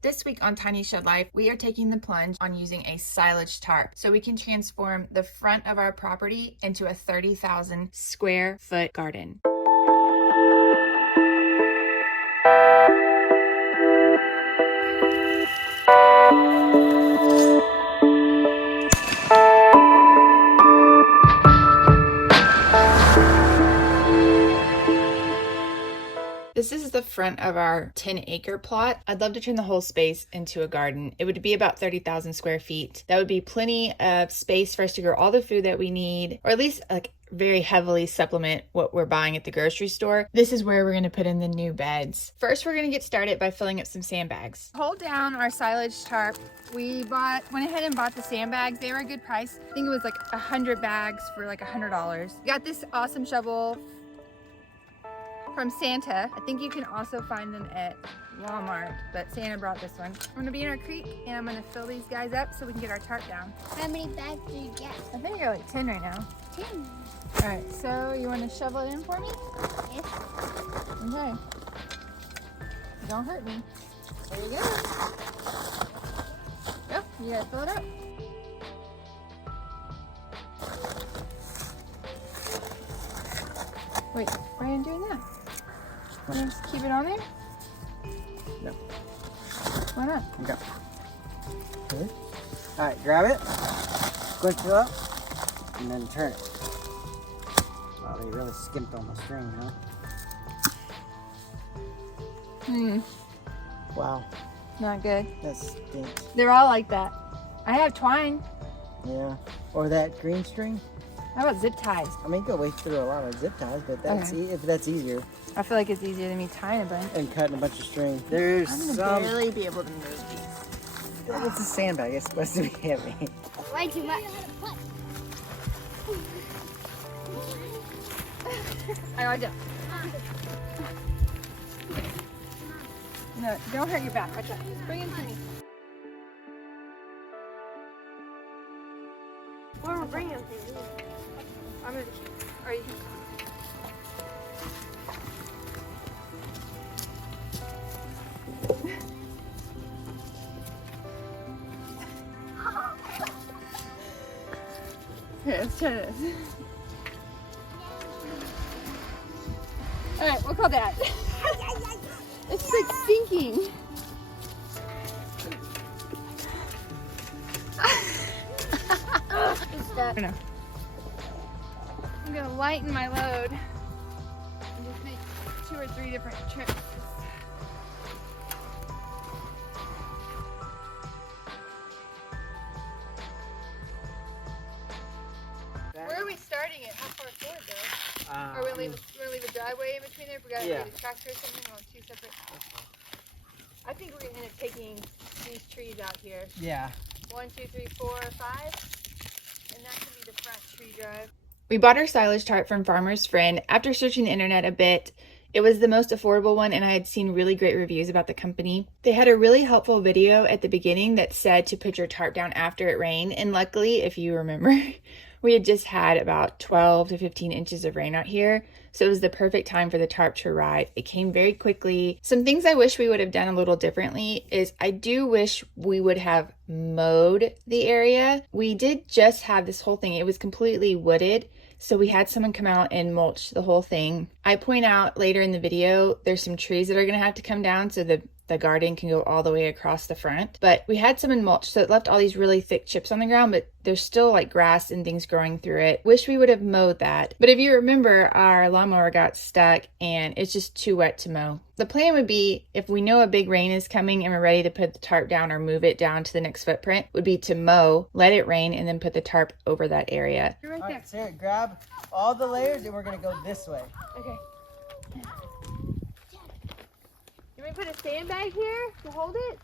This week on Tiny Shed Life, we are taking the plunge on using a silage tarp so we can transform the front of our property into a 30,000 square foot garden. This is the front of our 10-acre plot. I'd love to turn the whole space into a garden. It would be about 30,000 square feet. That would be plenty of space for us to grow all the food that we need, or at least like very heavily supplement what we're buying at the grocery store. This is where we're going to put in the new beds. First, we're going to get started by filling up some sandbags. Hold down our silage tarp. We went ahead and bought the sandbags. They were a good price. I think it was like 100 bags for like $100. We got this awesome shovel from Santa. I think you can also find them at Walmart, but Santa brought this one. I'm gonna be in our creek and I'm gonna fill these guys up so we can get our tarp down. How many bags do you get? I think I got like 10 right now. 10. All right, so you wanna shovel it in for me? Yes. Okay. Don't hurt me. There you go. Yep, you gotta fill it up. Wait, why are you doing that? Can you just keep it on there? No. Why not? Okay. Okay. All right, grab it, squinch it up, and then turn it. Wow, they really skimped on the string, huh? Wow, Not good. that stinks. They're all like that. I have twine. Yeah. Or that green string. How about zip ties? I mean, you go way through a lot of zip ties, but that's if that's easier. I feel like it's easier than me tying a bunch. And cutting a bunch of string. There's I'm gonna some. barely be able to move these. It's a sandbag. It's supposed to be heavy. Way too much. I don't. No, don't hurt your back. Watch out. Just bring him to me. Where we're bringing them to. I'm gonna. Or you can. Here, let's try this. Alright, we'll call that. It's like stinking. I don't know. I'm gonna lighten my load and just make 2 or 3 different trips. Where are we starting it? How far forward though? Or we're gonna leave a driveway in between there if we gotta leave a tractor or something on 2 separate. I think we're gonna end up taking these trees out here. Yeah. 1, 2, 3, 4, 5. And that can be the front tree drive. We bought our silage tarp from Farmer's Friend. After searching the internet a bit, it was the most affordable one and I had seen really great reviews about the company. They had a really helpful video at the beginning that said to put your tarp down after it rained. And luckily, if you remember, we had just had about 12 to 15 inches of rain out here. So it was the perfect time for the tarp to arrive. It came very quickly. Some things I wish we would have done a little differently is I do wish we would have mowed the area. We did just have this whole thing. It was completely wooded. So we had someone come out and mulch the whole thing. I point out later in the video, there's some trees that are gonna have to come down so the garden can go all the way across the front. But we had someone mulch, so it left all these really thick chips on the ground, but there's still like grass and things growing through it. Wish we would have mowed that. But if you remember, our lawnmower got stuck and it's just too wet to mow. The plan would be, if we know a big rain is coming and we're ready to put the tarp down or move it down to the next footprint, would be to mow, let it rain, and then put the tarp over that area. You're right All there. right, Sarah, grab all the layers and we're gonna go this way. Okay. You want me to put a sandbag here to hold it?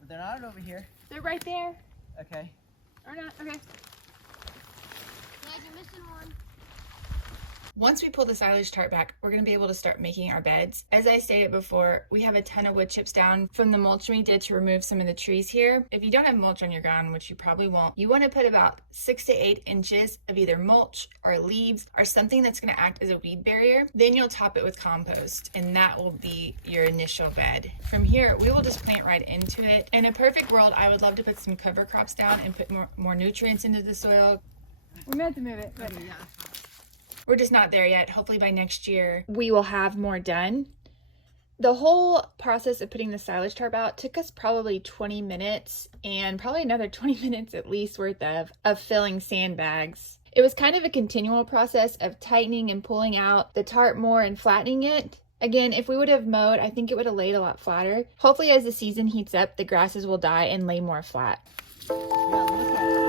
But they're not over here. They're right there. Okay. Or not? Okay. Yeah, you're missing one. Once we pull the silage tarp back, we're going to be able to start making our beds. As I stated before, we have a ton of wood chips down from the mulch we did to remove some of the trees here. If you don't have mulch on your ground, which you probably won't, you want to put about 6 to 8 inches of either mulch or leaves or something that's going to act as a weed barrier. Then you'll top it with compost, and that will be your initial bed. From here, we will just plant right into it. In a perfect world, I would love to put some cover crops down and put more nutrients into the soil. We meant to move it, but we're just not there yet. Hopefully by next year, we will have more done. The whole process of putting the silage tarp out took us probably 20 minutes and probably another 20 minutes at least worth of filling sandbags. It was kind of a continual process of tightening and pulling out the tarp more and flattening it. Again, if we would have mowed, I think it would have laid a lot flatter. Hopefully as the season heats up, the grasses will die and lay more flat. Yeah, look at it.